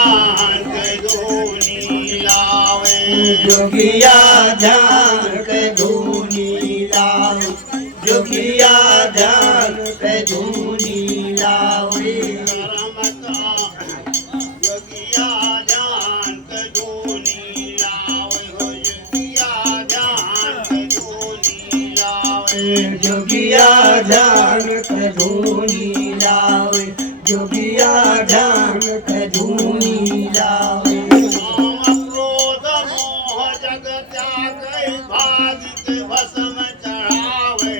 ध्यान के धूनी लावे जोगिया ध्यान के धूनी लावे जोगिया ध्यान के धूनी लावे कर्म का योगिया ध्यान के धूनी लावे हो योगिया ध्यान के धूनी लावे जोगिया ध्यान के धूनी लावे जोगिया ध्यान के धूनी लावे काम क्रोध मोह जग त्याग भाग के भस्म चढ़ावे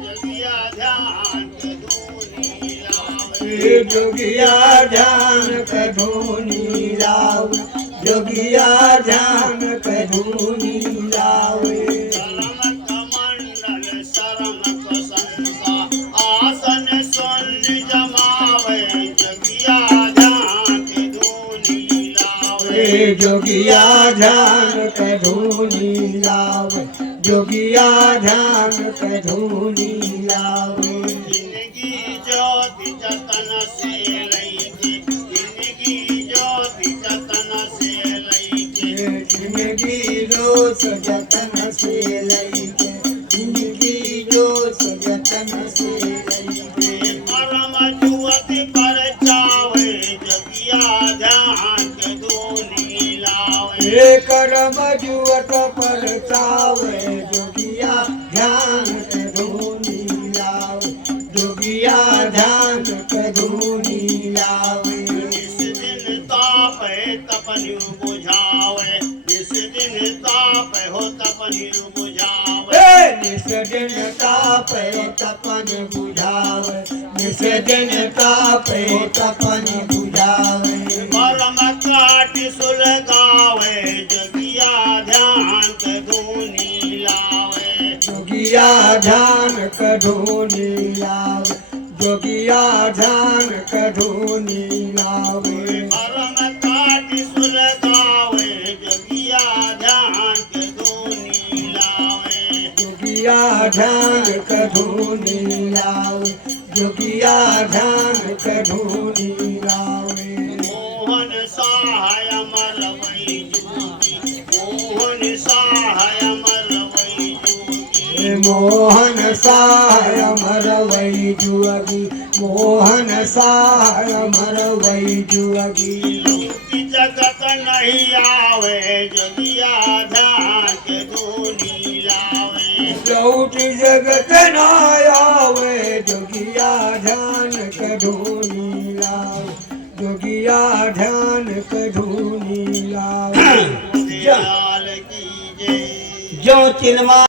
जोगिया ध्यान के धूनी लावे जोगिया ध्यान के धूनी लावे जोगिया ध्यान के धूनी लावे शरम कमंडल शरम को संसा आसन सुन जमावे जोगिया ध्यान के धूनी लावे जोगिया ध्यान के धूनी लावे जोगिया ध्यान के धूनी लावे जिंदगी ज्योति जतन से लईके जिंदगी ज्योति जतन से लईके जिंदगी रोज जतन से लईके जिंदगी रोज जतन से लईके परम जुवति पर चावे जोगिया ध्यान के धूनी लावे करम जुवत पर चावे जोगिया ध्यान के धूनी लावे जोगिया ध्यान के धूनी लावे जिस दिन ताप है तपन बुझावे जिस दिन ताप हो तपन बुझावे निस दिन तापे तपन बुझावे निस दिन तापे तपन बुझावे मरम काट सुलगावे जोगिया ध्यान के धूनी लावे जोगिया ध्यान के धूनी लावे जोगिया ध्यान के धूनी लावे मरम काट सुलगावे जोगिया ध्यान के धूनी लावे जोगिया ध्यान के धूनी लावे जोगिया ध्यान के धूनी लावे मोहन सहाय अमर वै जोगी मोहन सहाय अमर वै जोगी मोहन सहाय अमर वै जुअगी मोहन सहाय अमर वै जुअगी लौकी जगत नहीं आवे जोगिया ध्यान के धूनी लावे लौट जगत न आवे जोगिया ध्यान के धूनी लावे जोगिया ध्यान के धूनी लावे दयाल की जय जो चिन्मा